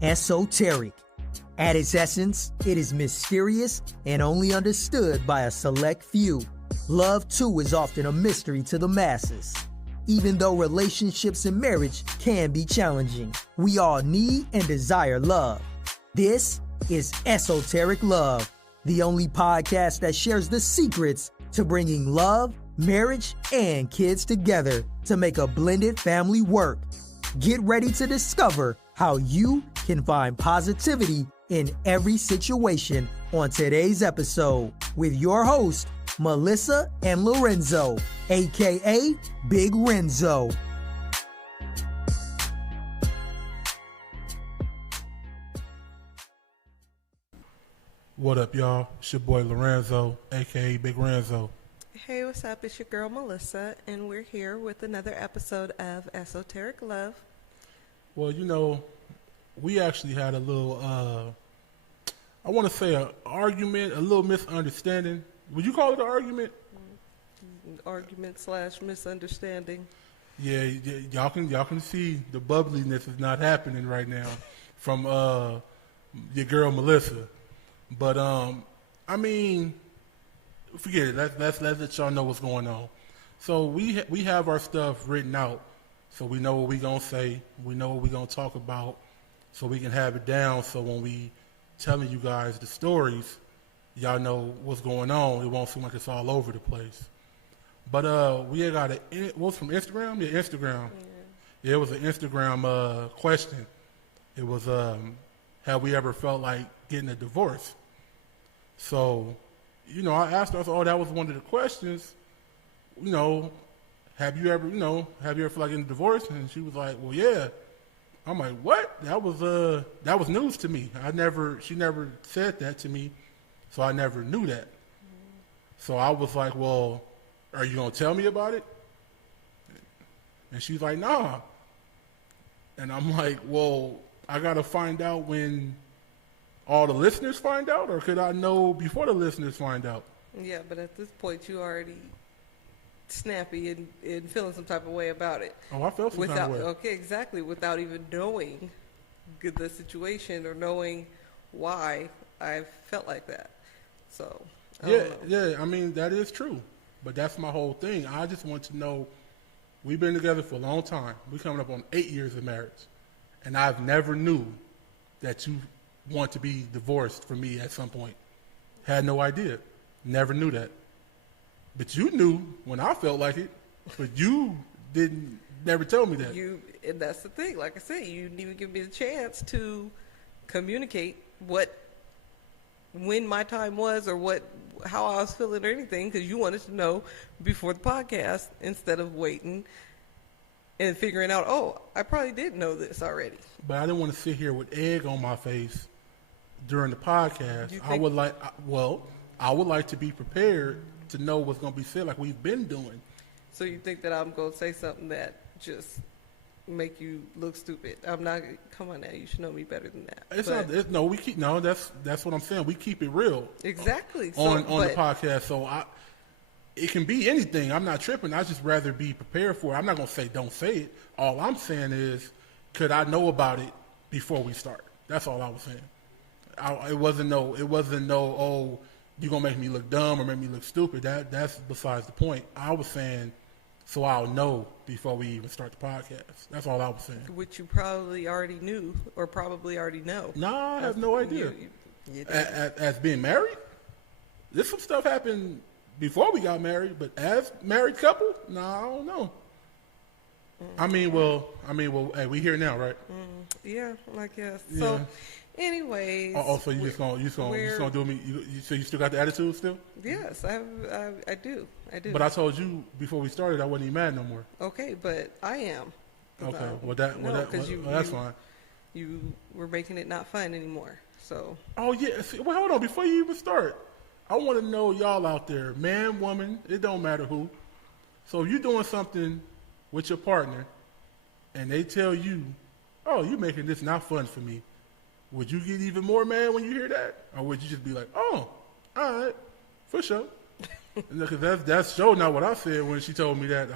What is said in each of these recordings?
Esoteric. At its essence, it is mysterious and only understood by a select few. Love, too, is often a mystery to the masses. Even though relationships and marriage can be challenging, we all need and desire love. This is Esoteric Love, the only podcast that shares the secrets to bringing love, marriage, and kids together to make a blended family work. Get ready to discover how you can find positivity in every situation on today's episode with your host, Melissa and Lorenzo, aka Big Renzo. What up, y'all? It's your boy Lorenzo, aka Big Renzo. Hey, what's up? It's your girl Melissa, and we're here with another episode of Esoteric Love. Well, you know, we actually had a little, I want to say an argument, a little misunderstanding. Would you call it an argument? Argument / misunderstanding. Yeah, y'all can see the bubbliness is not happening right now from your girl Melissa. But I mean, forget it. Let's let y'all know what's going on. So we have our stuff written out, so we know what we gonna say. We know what we gonna talk about, so we can have it down. So when we telling you guys the stories, y'all know what's going on. It won't seem like it's all over the place. But we got what's from Instagram? Yeah, Instagram. Yeah, it was an Instagram question. It was have we ever felt like getting a divorce? So, you know, I asked her, I said, that was one of the questions. You know, have you ever felt like getting a divorce? And she was like, well, yeah. I'm like, what? That was news to me. She never said that to me, so I never knew that. So I was like, well, are you gonna tell me about it? And she's like, nah. And I'm like, well, I gotta find out when all the listeners find out, or could I know before the listeners find out? Yeah, but at this point, you already snappy and feeling some type of way about it. Oh, I felt some kind of way. Okay, exactly. Without even knowing the situation or knowing why I felt like that. So, yeah. I mean, that is true. But that's my whole thing. I just want to know, we've been together for a long time. We're coming up on 8 years of marriage. And I've never knew that you want to be divorced from me at some point. Had no idea. Never knew that. But you knew when I felt like it, but you never tell me that. And that's the thing. Like I said, you didn't even give me the chance to communicate when my time was or how I was feeling or anything, because you wanted to know before the podcast instead of waiting and figuring out, I probably did know this already. But I didn't want to sit here with egg on my face during the podcast. I would like to be prepared to know what's going to be said, like we've been doing. So you think that I'm going to say something that just make you look stupid? I'm not. Come on now, you should know me better than that. That's what I'm saying. We keep it real. Exactly. On the podcast. So it can be anything. I'm not tripping. I just rather be prepared for it. I'm not going to say don't say it. All I'm saying is, could I know about it before we start? That's all I was saying. It wasn't no, you're going to make me look dumb or make me look stupid. That's besides the point. I was saying, so I'll know before we even start the podcast. That's all I was saying. Which you probably already knew or probably already know. No, I have no idea. As being married? There's some stuff happened before we got married, but as married couple, no, I don't know. I mean, hey, we here now, right? Yeah, I guess. Yeah. So, anyways. So you just gonna do me? So you still got the attitude still? Yes, I do. But I told you before we started I wasn't even mad no more. Okay, but I am. Okay, that's fine. You were making it not fun anymore. So. Oh yeah. Well, hold on. Before you even start, I want to know y'all out there, man, woman, it don't matter who. So if you're doing something with your partner, and they tell you, you're making this not fun for me. Would you get even more mad when you hear that? Or would you just be like, all right, for sure? Because that's sure not what I said when she told me that.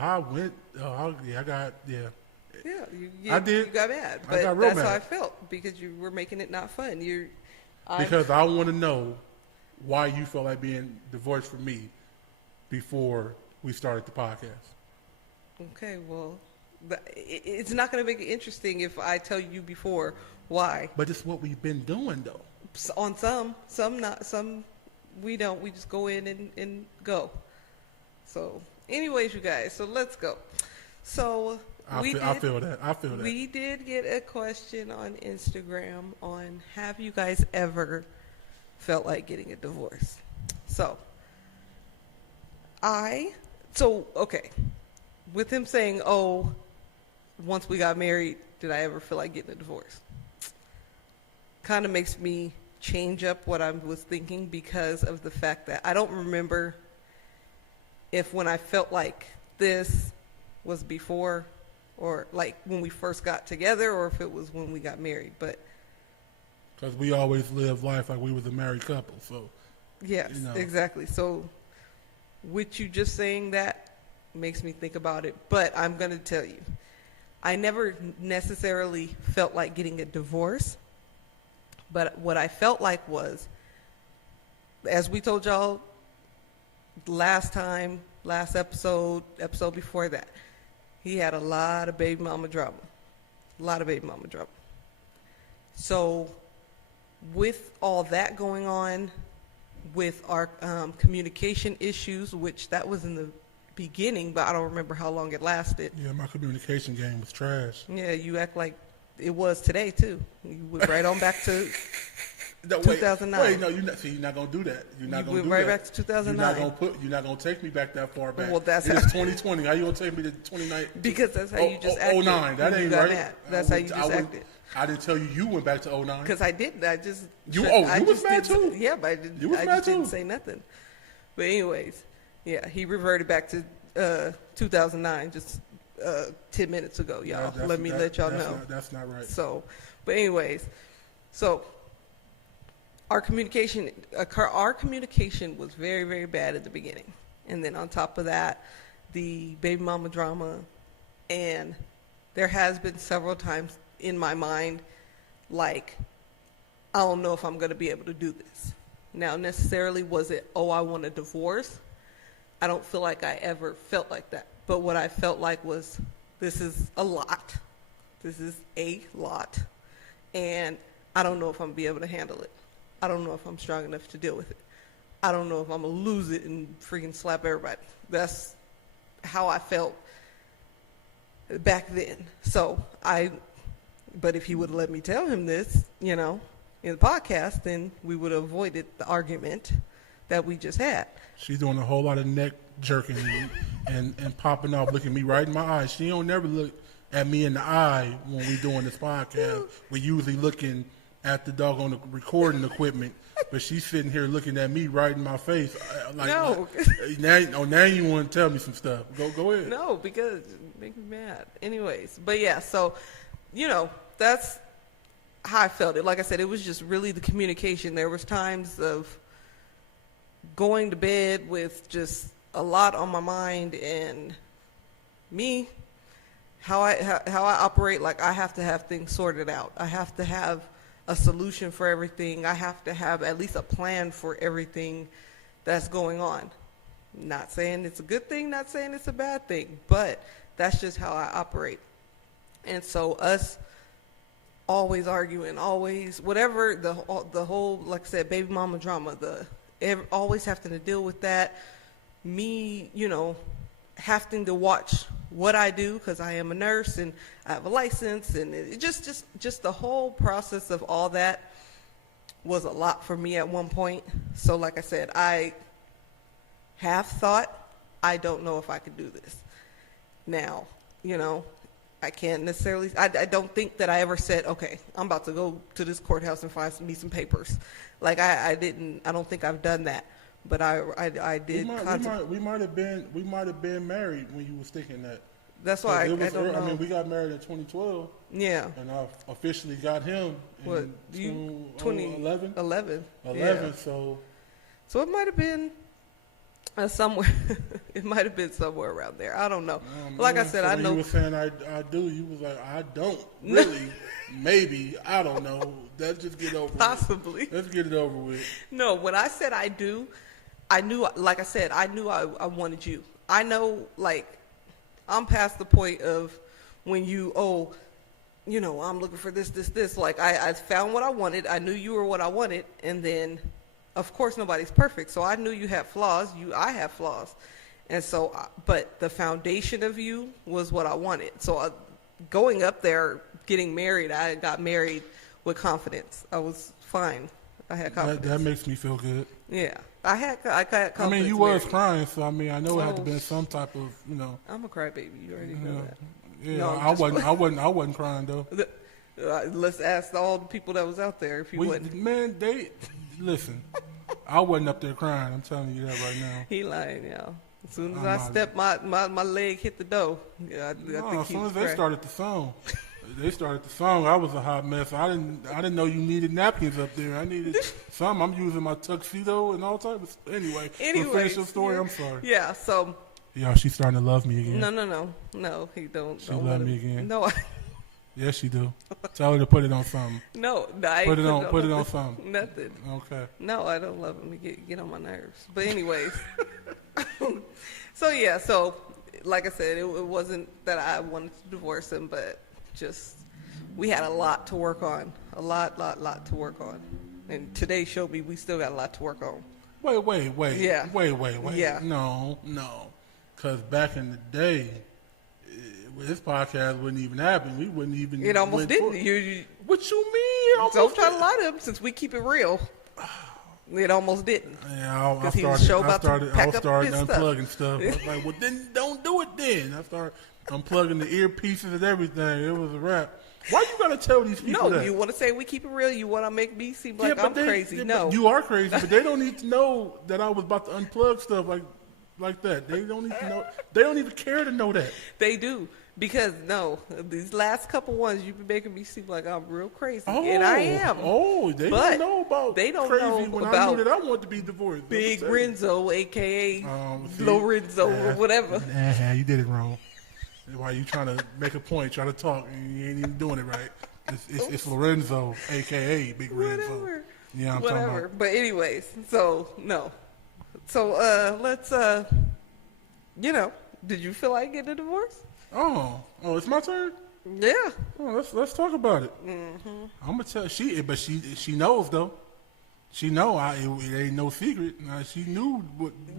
Yeah, I did. You got mad, I but got real that's mad. how I felt because you were making it not fun. Because I want to know why you felt like being divorced from me before we started the podcast. Okay, well, it's not going to make it interesting if I tell you before why. But it's what we've been doing, though. On some not, some we don't. We just go in and go. So, anyways, you guys, so let's go. So I feel that. We did get a question on Instagram on have you guys ever felt like getting a divorce? So, okay. With him saying, oh, once we got married, did I ever feel like getting a divorce? Kind of makes me change up what I was thinking because of the fact that I don't remember if when I felt like this was before or like when we first got together or if it was when we got married. But because we always live life like we was a married couple. So yes, exactly. So with you just saying that, makes me think about it, but I'm going to tell you, I never necessarily felt like getting a divorce, but what I felt like was, as we told y'all last episode before that, he had a lot of baby mama drama. So with all that going on, with our communication issues, which that was in the beginning, but I don't remember how long it lasted. Yeah, my communication game was trash. Yeah, you act like it was today too. You went right on back to 2009. Wait, no, you're not gonna do that. You're not gonna do that. Right back to 2009. You're not gonna take me back that far back. Well, that's it's 2020. How you gonna take me to 29? Because that's how you just acted. 09. That ain't right. Mad. That's how you just acted. I didn't tell you went back to 09. Because I didn't. I just you was mad too. Yeah, but I just didn't say nothing. But anyways, yeah, he reverted back to 2009 just 10 minutes ago, y'all. Let me let y'all know. That's not right. So, but anyways, so our communication was very, very bad at the beginning. And then on top of that, the baby mama drama. And there has been several times in my mind, like, I don't know if I'm going to be able to do this. Now, necessarily, was it, I want a divorce? I don't feel like I ever felt like that. But what I felt like was, this is a lot. This is a lot. And I don't know if I'm going to be able to handle it. I don't know if I'm strong enough to deal with it. I don't know if I'm going to lose it and freaking slap everybody. That's how I felt back then. But if he would have let me tell him this, in the podcast, then we would have avoided the argument that we just had. She's doing a whole lot of neck jerking and popping off, looking me right in my eyes. She don't never look at me in the eye when we doing this podcast. We usually looking at the doggone recording equipment, but she's sitting here looking at me right in my face. No. Now you want to tell me some stuff. Go ahead. No, because it makes me mad. Anyways, but yeah, so, that's how I felt it. Like I said, it was just really the communication. There was times of going to bed with just a lot on my mind, and me, how I operate, like I have to have things sorted out. I have to have a solution for everything. I have to have at least a plan for everything that's going on. Not saying it's a good thing, not saying it's a bad thing, but that's just how I operate. And so us always arguing, always whatever, the whole, like I said, baby mama drama, always having to deal with that. Me, having to watch what I do because I am a nurse and I have a license, and it just the whole process of all that was a lot for me at one point. So like I said, I have thought, I don't know if I could do this. Now, I can't necessarily, I don't think that I ever said, okay, I'm about to go to this courthouse and find me some papers. Like I don't think I've done that. But I did. We might have been married when you was thinking that. That's why I don't know. I mean, we got married in 2012. Yeah. And I officially got him in 2011. 11. Yeah. So it might have been Somewhere, it might have been somewhere around there. I don't know. Like I said, so I when know. you were saying I do, you was like, I don't really, maybe, I don't know. Let's just get over Possibly. it. Let's get it over with. No, when I said I do, I knew, like I said, I knew I wanted you. I know, like, I'm past the point of when I'm looking for this. Like, I found what I wanted. I knew you were what I wanted. And then, of course, nobody's perfect. So I knew you had flaws. I have flaws. And so, but the foundation of you was what I wanted. So going up there, getting married, I got married with confidence. I was fine. I had confidence. That makes me feel good. Yeah. I had confidence. I mean, you was crying, so I mean, I know it had to be some type of, I'm a crybaby. You already know that. Yeah, No, I wasn't crying though. Let's ask all the people that was out there if you wouldn't. Man, listen. I wasn't up there crying. I'm telling you that right now. He lying, y'all. As soon as I stepped, my leg hit the dough. Yeah, I think as soon as they started the song, I was a hot mess. I didn't know you needed napkins up there. I needed some. I'm using my tuxedo and all types. Anyway, finish your story. I'm sorry. Yeah. So. Yeah, she's starting to love me again. No. He don't. She love me again. No. Yes, she do. Tell her to put it on something. No, I put it on something. Nothing. Okay. No, I don't love him. He get on my nerves. But anyways. So like I said, it wasn't that I wanted to divorce him, but just we had a lot to work on. A lot to work on. And today showed me we still got a lot to work on. Wait. Yeah. Wait. Yeah. No. Because back in the day, this podcast wouldn't even happen. We wouldn't even. It almost didn't. What you mean? Don't try to lie to him since we keep it real. It almost didn't. Yeah, I started unplugging stuff. I was like, well, then don't do it then. I started unplugging the earpieces and everything. It was a wrap. Why you gotta tell these people that? No, you want to say we keep it real. You want to make me seem like I'm crazy. No, you are crazy, but they don't need to know that I was about to unplug stuff like that. They don't need to know. They don't even care to know that. They do. Because, these last couple ones, you've been making me seem like I'm real crazy. And I am. They don't know about they don't crazy know when about I knew that I wanted to be divorced. Big Renzo, a.k.a. Lorenzo, or whatever. You did it wrong. Why you trying to make a point, try to talk, and you ain't even doing it right. It's Lorenzo, a.k.a. Big Renzo. Whatever. Yeah, I'm Whatever. talking about. But anyways, so, no. So, let's, did you feel like getting a divorce? Oh, it's my turn? Yeah. Oh, let's talk about it. Mm-hmm. I'm gonna tell she knows though. She know it ain't no secret. She knew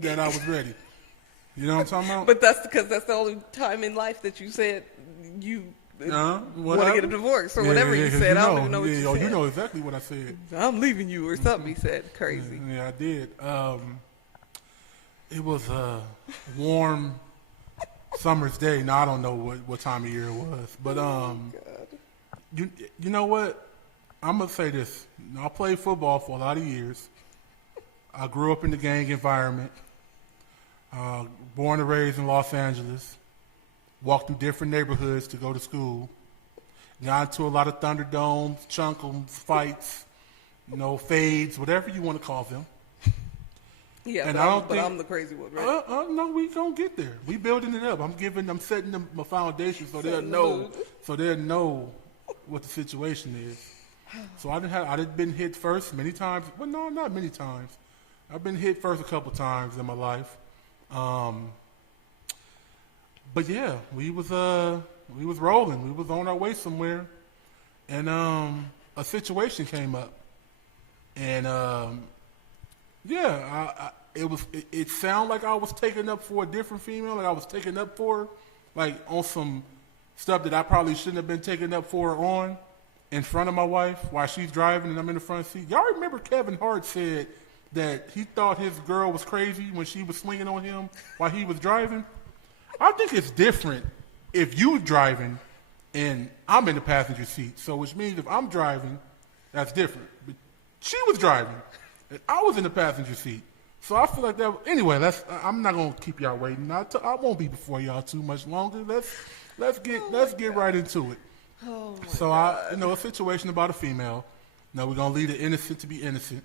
that I was ready. You know what I'm talking about? But that's because that's the only time in life that you said you want to get a divorce or whatever you said. I don't even know what you said. You know exactly what I said. I'm leaving you or something. He said crazy. Yeah, I did. It was a warm summer's day. Now I don't know what time of year it was, but you know what? I'm gonna say this. I played football for a lot of years. I grew up in the gang environment. Born and raised in Los Angeles. Walked through different neighborhoods to go to school. Got into a lot of Thunderdomes, chunkums, fights, fades, whatever you want to call them. Yeah, and I'm the crazy one, right? No, we gonna get there. We building it up. I'm setting them my foundation so they'll know what the situation is. So I've been hit first many times. Well, no, not many times. I've been hit first a couple times in my life. But yeah, we was rolling. We was on our way somewhere, and a situation came up, and it sounded like I was taken up for a different female, like I was taken up for, like on some stuff that I probably shouldn't have been taken up for on in front of my wife while she's driving and I'm in the front seat. Y'all remember Kevin Hart said that he thought his girl was crazy when she was swinging on him while he was driving? I think it's different if you driving and I'm in the passenger seat. So which means if I'm driving, that's different. But she was driving and I was in the passenger seat. So I feel like that. Anyway, I'm not gonna keep y'all waiting. I won't be before y'all too much longer. Let's get right into it. Oh my so God. a situation about a female. Now we're gonna leave the innocent to be innocent,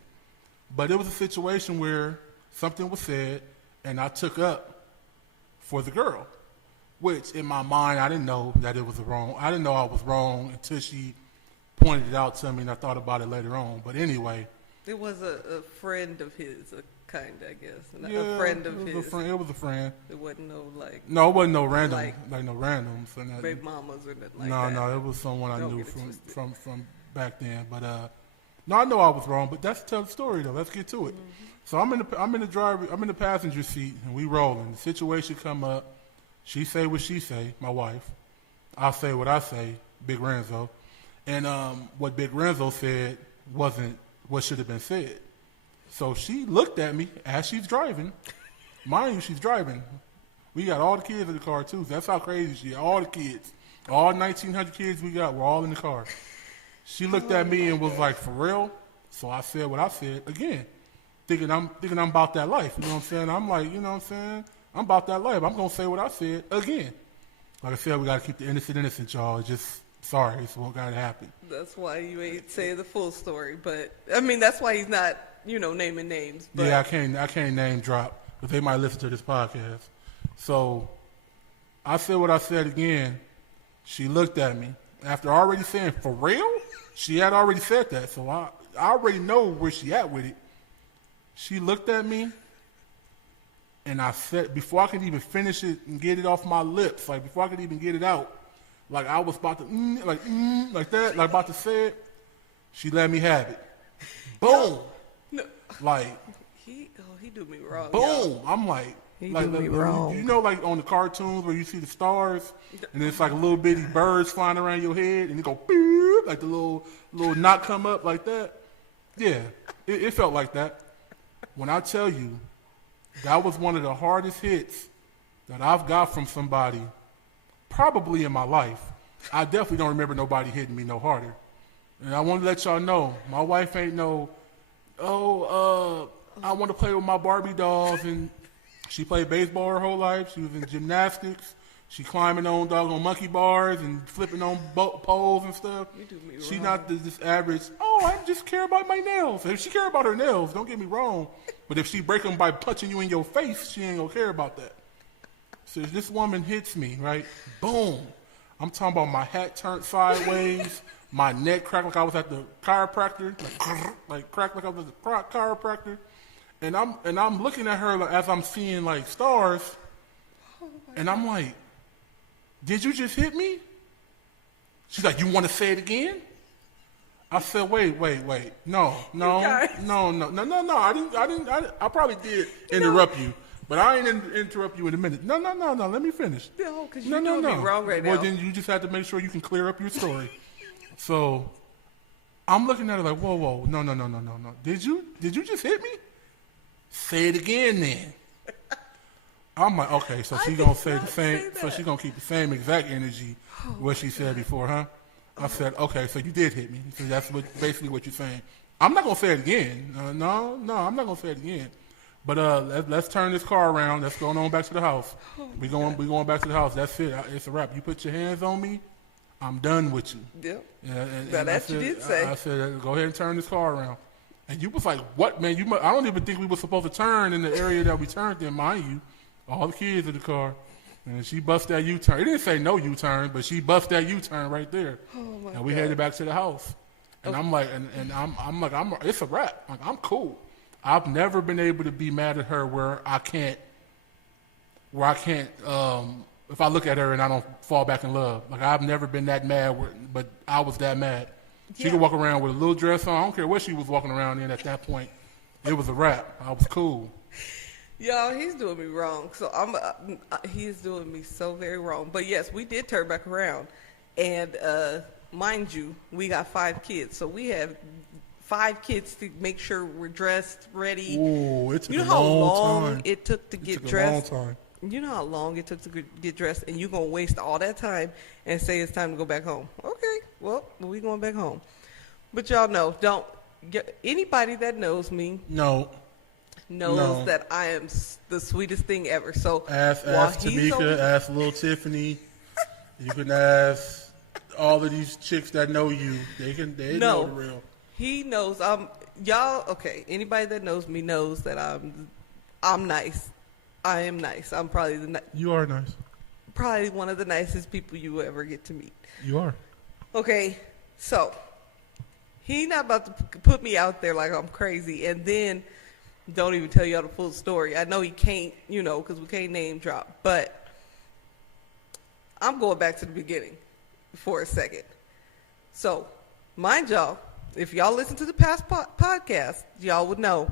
but it was a situation where something was said, and I took up for the girl, which in my mind I didn't know that it was wrong. I didn't know I was wrong until she pointed it out to me, and I thought about it later on. But anyway, it was a friend of his, a kind, I guess. Yeah, a friend of it his. It was a friend. It wasn't no like. No, it wasn't no random, like no randoms or nothing. baby mamas or nothing like no, that. No, it was someone I Don't knew get it from back then. But no, I know I was wrong. But that's tell the story though. Let's get to it. Mm-hmm. So I'm in the passenger seat, and we rolling. The situation come up. She say what she say, my wife. I say what I say, Big Renzo. And what Big Renzo said wasn't what should have been said. So she looked at me as she's driving. Mind you, she's driving. We got all the kids in the car, too. That's how crazy she is. All the kids. All 1,900 kids we got were all in the car. She looked at me and was like, for real? So I said what I said again, thinking I'm about that life. You know what I'm saying? I'm like, you know what I'm saying? I'm about that life. I'm going to say what I said again. Like I said, we got to keep the innocent, y'all. Just, sorry, it's what got to happen. That's why you ain't say the full story. But, I mean, that's why he's not, naming names. But. Yeah, I can't name drop, but they might listen to this podcast. So I said what I said again. She looked at me. After already saying, for real? She had already said that, so I already know where she at with it. She looked at me, and I said, before I could even finish it and get it off my lips, like before I could even get it out, like I was about to, like that, like about to say it, she let me have it. Boom. No. Like. He do me wrong. Boom. Y'all. I'm like. He like, do me wrong. You know, like on the cartoons where you see the stars, and it's like little bitty birds flying around your head, and it go beep, like the little knot come up like that. Yeah, it felt like that. When I tell you, that was one of the hardest hits that I've got from somebody, probably in my life. I definitely don't remember nobody hitting me no harder. And I want to let y'all know, my wife ain't no, I want to play with my Barbie dolls, and she played baseball her whole life. She was in gymnastics. She climbing on doggone monkey bars and flipping on poles and stuff. She not this average, I just care about my nails. If she care about her nails, don't get me wrong. But if she break them by punching you in your face, she ain't going to care about that. So if this woman hits me, right? Boom. I'm talking about my hat turned sideways. My neck cracked like I was at the chiropractor. Like cracked like I was at the chiropractor. And I'm looking at her as I'm seeing like stars, and I'm like, "Did you just hit me?" She's like, "You want to say it again?" I said, "Wait, no. I probably did interrupt you, but I ain't interrupt you in a minute. No. Let me finish. No, because you're doing me wrong right now. Well, then you just have to make sure you can clear up your story. So I'm looking at her like, whoa, no. Did you just hit me? Say it again then. I'm like, okay, so she's going to say the same, so she's going to keep the same exact energy what she said before, huh? I said, okay, so you did hit me. So that's basically what you're saying. I'm not going to say it again. No, I'm not going to say it again. But let's turn this car around. Let's go on back to the house. We going back to the house. That's it. It's a wrap. You put your hands on me, I'm done with you. Yep. Yeah, Now that you did say. I said, go ahead and turn this car around. And you was like, what, man? I don't even think we were supposed to turn in the area that we turned in, mind you. All the kids in the car. And she bust that U-turn. It didn't say no U-turn, but she bust that U-turn right there. Oh, my and we God. headed back to the house. And I'm like, I'm like, it's a wrap. Like, I'm cool. I've never been able to be mad at her where I can't, if I look at her and I don't fall back in love. Like, I've never been that mad, but I was that mad. She could walk around with a little dress on. I don't care what she was walking around in at that point. It was a wrap. I was cool. Y'all, he's doing me wrong. So he's doing me so very wrong. But yes, we did turn back around. And mind you, we got 5 kids. So we have 5 kids to make sure we're dressed, ready. Ooh, it took you know a how long long time. it took to get took dressed? a long time. You know how long it took to get dressed, and you're going to waste all that time and say it's time to go back home. Okay, well, we going back home. But y'all know, anybody that knows me knows that I am the sweetest thing ever. So ask Tamika, ask Lil Tiffany. You can ask all of these chicks that know you. They know the real. He knows. Y'all, okay, anybody that knows me knows that I'm nice. I am nice. I'm probably You are nice. probably one of the nicest people you will ever get to meet. You are. Okay, so he not about to put me out there like I'm crazy, and then don't even tell y'all the full story. I know he can't, because we can't name drop, but I'm going back to the beginning for a second. So, mind y'all, if y'all listen to the past podcast, y'all would know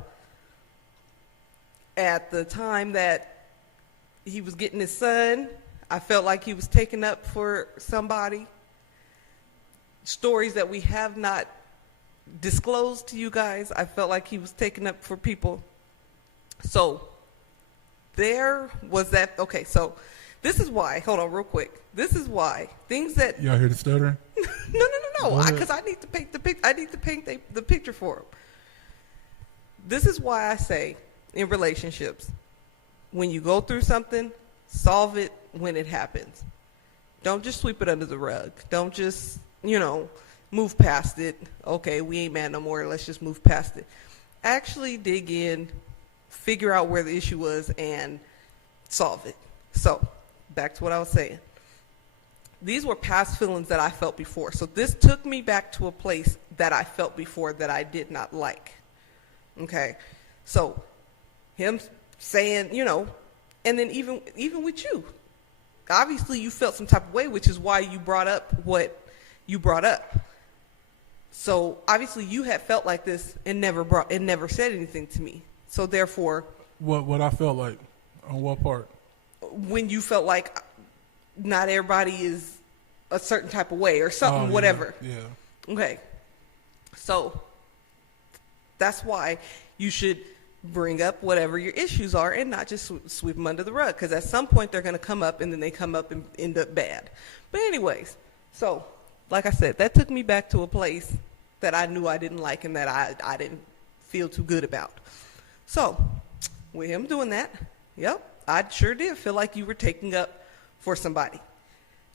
at the time that he was getting his son, I felt like he was taken up for somebody. Stories that we have not disclosed to you guys, I felt like he was taken up for people. So there was that. Okay, so this is why. Hold on, real quick. This is why things that y'all hear the stuttering? no, because I need to paint the picture. I need to paint the picture for him. This is why I say in relationships, when you go through something, solve it when it happens. Don't just sweep it under the rug. Don't just move past it. Okay, we ain't mad no more. Let's just move past it. Actually dig in, figure out where the issue was, and solve it. So, back to what I was saying. These were past feelings that I felt before. So this took me back to a place that I felt before that I did not like. Okay? So, him saying, and then even with you. Obviously, you felt some type of way, which is why you brought up what you brought up. So obviously you had felt like this and never said anything to me. So therefore, what I felt like on what part? When you felt like not everybody is a certain type of way or something, whatever. Yeah. Okay. So that's why you should bring up whatever your issues are and not just sweep them under the rug, because at some point they're going to come up and then they come up and end up bad. But anyways, so like I said, that took me back to a place that I knew I didn't like and that I didn't feel too good about. So with him doing that, yep, I sure did feel like you were taking up for somebody.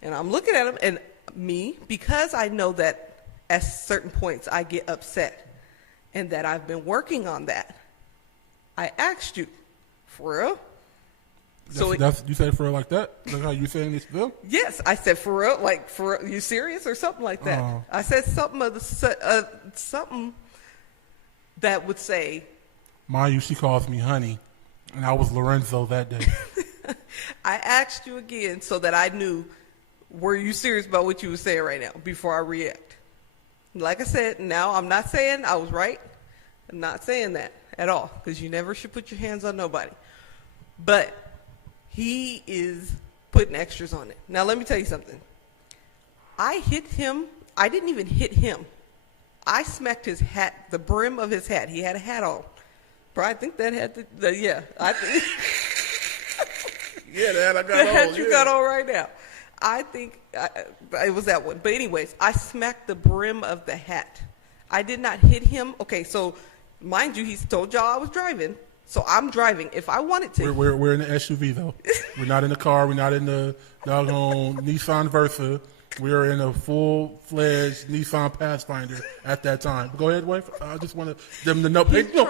And I'm looking at him, and me, because I know that at certain points I get upset and that I've been working on that, I asked you, for real? You said for real like that? Like how you saying this, Bill? Yes, I said for real, like for real, you serious or something like that. I said something of the something that would say. Mind you, she calls me honey, and I was Lorenzo that day. I asked you again so that I knew, were you serious about what you were saying right now before I react? Like I said, now I'm not saying I was right. I'm not saying that at all, because you never should put your hands on nobody. But he is putting extras on it. Now, let me tell you something. I hit him. I didn't even hit him. I smacked his hat, the brim of his hat. He had a hat on. Bro, I think that had yeah. Yeah, that I got the on. hat you got on right now. I think it was that one. But anyways, I smacked the brim of the hat. I did not hit him. Okay, so mind you, he's told y'all I was driving. So I'm driving. If I wanted to. We're in the SUV, though. We're not in the car. We're not in the doggone Nissan Versa. We were in a full-fledged Nissan Pathfinder at that time. Go ahead, wife. I just want them to know. Paint the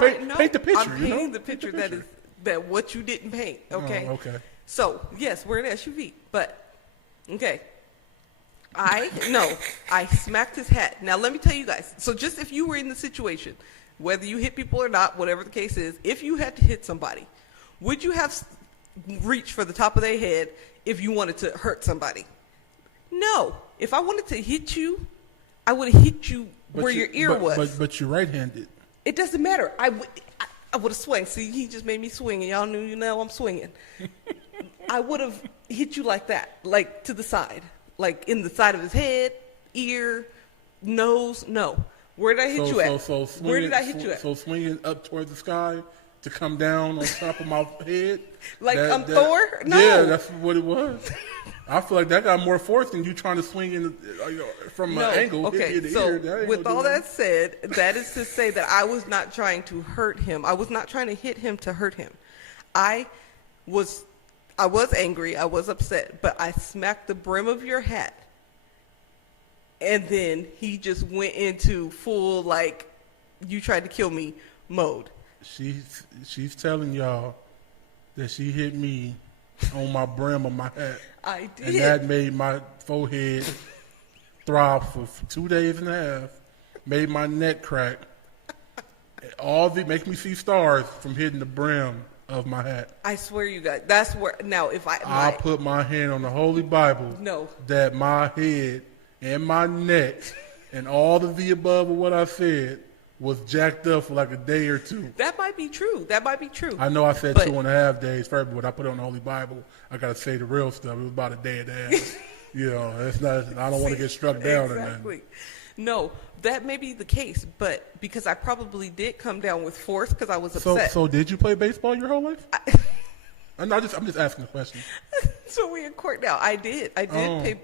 picture. I'm painting the picture that what you didn't paint. Okay. Oh, okay. So yes, we're in an SUV, but okay. I smacked his hat. Now let me tell you guys. So just if you were in the situation, whether you hit people or not, whatever the case is, if you had to hit somebody, would you have reached for the top of their head if you wanted to hurt somebody? No. If I wanted to hit you, I would have hit you where your ear was. But you're right-handed. It doesn't matter. I would have swung. See, he just made me swing, and y'all knew I'm swinging. I would have hit you like that, like to the side, like in the side of his head, ear, nose. No. Where did I hit you at? Where did I hit you at? So swinging up toward the sky to come down on top of my head? Like I'm Thor? No. Yeah, that's what it was. I feel like that got more force than you trying to swing in from an angle. Okay, so with all that said, that is to say that I was not trying to hurt him. I was not trying to hit him to hurt him. I was angry. I was upset. But I smacked the brim of your hat. And then he just went into full, like, you tried to kill me mode. She's telling y'all that she hit me on my brim of my hat. I did. And that made my forehead throb for 2 days and a half. Made my neck crack. Make me see stars from hitting the brim of my hat. I swear you guys, that's where, now if I put my hand on the Holy Bible. No. That my head and my neck and all of the above of what I said was jacked up for like a day or two. That might be true. I know I said 2.5 days first, but when I put it on the Holy Bible, I got to say the real stuff. It was about a day and a half. It's not. I don't want to get struck down or nothing. No, that may be the case, but because I probably did come down with force because I was upset. So did you play baseball your whole life? I'm just asking a question. So we in court now. I did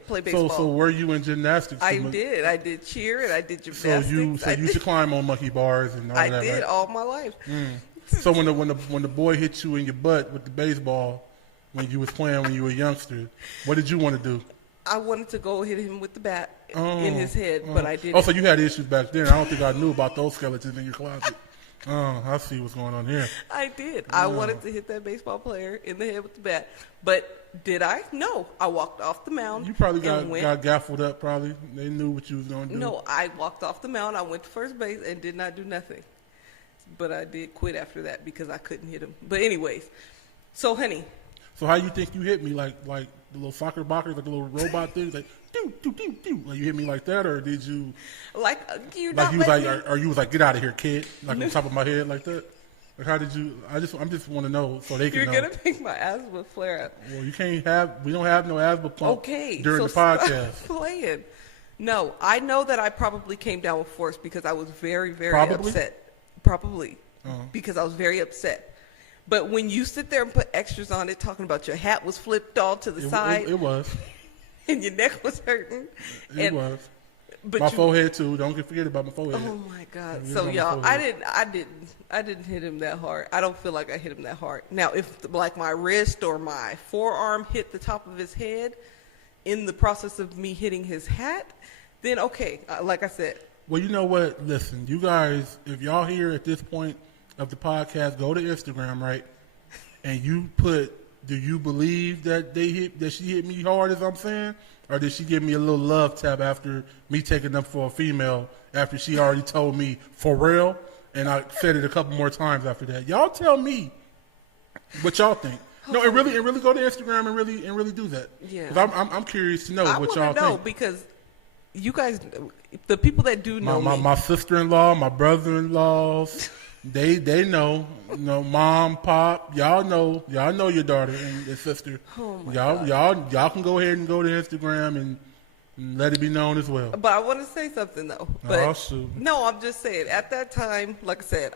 play baseball. So were you in gymnastics? I did cheer and I did gymnastics. So you used to climb on monkey bars and all that, I did right? all my life. So when the boy hit you in your butt with the baseball when you was playing when you were a youngster, what did you want to do? I wanted to go hit him with the bat in his head, but I didn't. Oh, so you had issues back then. I don't think I knew about those skeletons in your closet. I see what's going on here. I did. I wanted to hit that baseball player in the head with the bat. But did I? No. I walked off the mound. You probably got gaffled up, probably. They knew what you was going to do. No, I walked off the mound. I went to first base and did not do nothing. But I did quit after that because I couldn't hit him. But anyways, so, honey. So how you think you hit me? Like the little soccer boxers, like the little robot things? Like, do, do, do, do. Like you hit me like that, or did you? Like you was like, get out of here, kid. Like on top of my head like that? Like how did you? I'm just want to know so they can know. You're going to make my asthma flare up. Well, we don't have no asthma pump during the podcast. Playing. No, I know that I probably came down with force because I was very, very upset. Probably. Because I was very upset. But when you sit there and put extras on it, talking about your hat was flipped all to the side. It was. And your neck was hurting. It was. But my forehead too. Don't forget about my forehead. Oh my God. So y'all, I didn't hit him that hard. I don't feel like I hit him that hard. Now, if like my wrist or my forearm hit the top of his head in the process of me hitting his hat, then okay. Like I said. Well, you know what? Listen, you guys, if y'all here at this point of the podcast, go to Instagram, right? And you put, do you believe that she hit me hard, as I'm saying? Or did she give me a little love tap after me taking them for a female after she already told me for real? And I said it a couple more times after that. Y'all tell me what y'all think. No, and really go to Instagram and really do that. Yeah. 'Cause I'm curious to know what y'all think. I want to know because you guys, the people that do know me. My sister-in-law, my brother-in-laws, they know. You know, mom, pop, y'all know your daughter and sister. Oh my God. Y'all can go ahead and go to Instagram and let it be known as well. But I want to say something though. No, I'm just saying. At that time, like I said,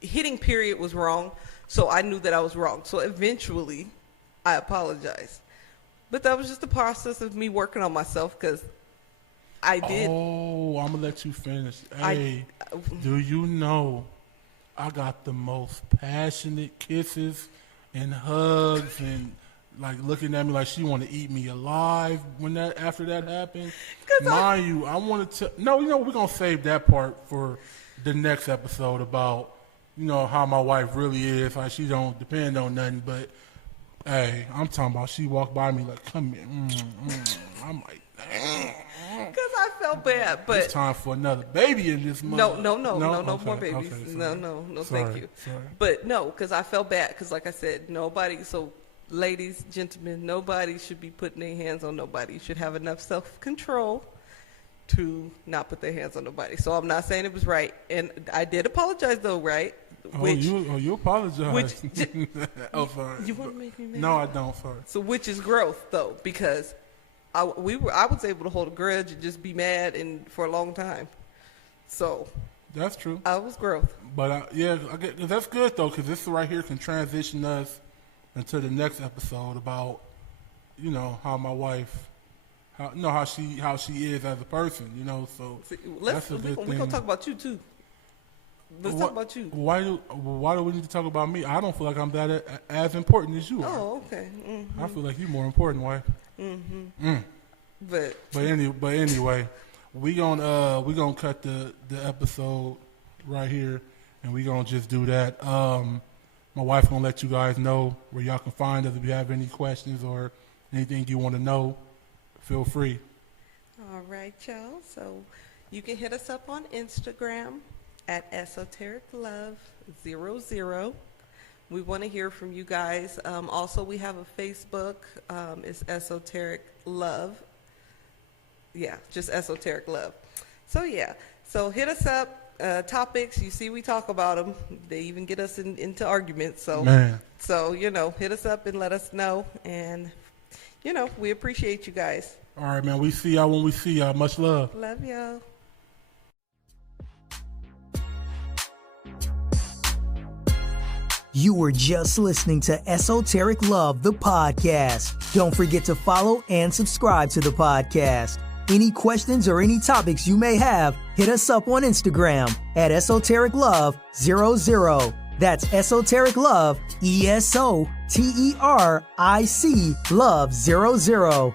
hitting period was wrong, so I knew that I was wrong. So eventually, I apologized. But that was just the process of me working on myself because I did. Oh, I'm gonna let you finish. Hey, do you know? I got the most passionate kisses and hugs and like looking at me like she want to eat me alive after that happened. Mind you, I wanted to. No, you know we're gonna save that part for the next episode about how my wife really is. How she don't depend on nothing. But hey, I'm talking about she walked by me like, come here. I'm like, because I felt bad, but it's time for another baby in this month. No more babies. Okay, no, thank you. Sorry. But no, because I felt bad. Because like I said, nobody. So, ladies, gentlemen, nobody should be putting their hands on nobody. You should have enough self-control to not put their hands on nobody. So I'm not saying it was right, and I did apologize though, right? You apologize. Sorry. You want to make me mad? No, I don't. Sorry. So which is growth though, because I was able to hold a grudge and just be mad for a long time. So that's true. I was growth. But that's good though, because this right here can transition us into the next episode about how my wife, how she is as a person. So that's a good thing. We're gonna talk about you too. Let's talk about you. Why do we need to talk about me? I don't feel like I'm that as important as you are. Oh, okay. Mm-hmm. I feel like you're more important, wife. Mm-hmm. But anyway, we gonna cut the episode right here, and we gonna just do that. My wife's going to let you guys know where y'all can find us. If you have any questions or anything you want to know, feel free. All right, y'all. So you can hit us up on Instagram at Esoteric Love 00. We want to hear from you guys. Also, we have a Facebook. It's Esoteric Love. Yeah, just Esoteric Love. So, yeah. So hit us up. Topics, you see we talk about them. They even get us into arguments. So, Man. So, hit us up and let us know. And, we appreciate you guys. All right, man. We see y'all when we see y'all. Much love. Love y'all. You were just listening to Esoteric Love, the podcast. Don't forget to follow and subscribe to the podcast. Any questions or any topics you may have, hit us up on Instagram at Esoteric Love 00. That's Esoteric Love, ESOTERIC Love 00.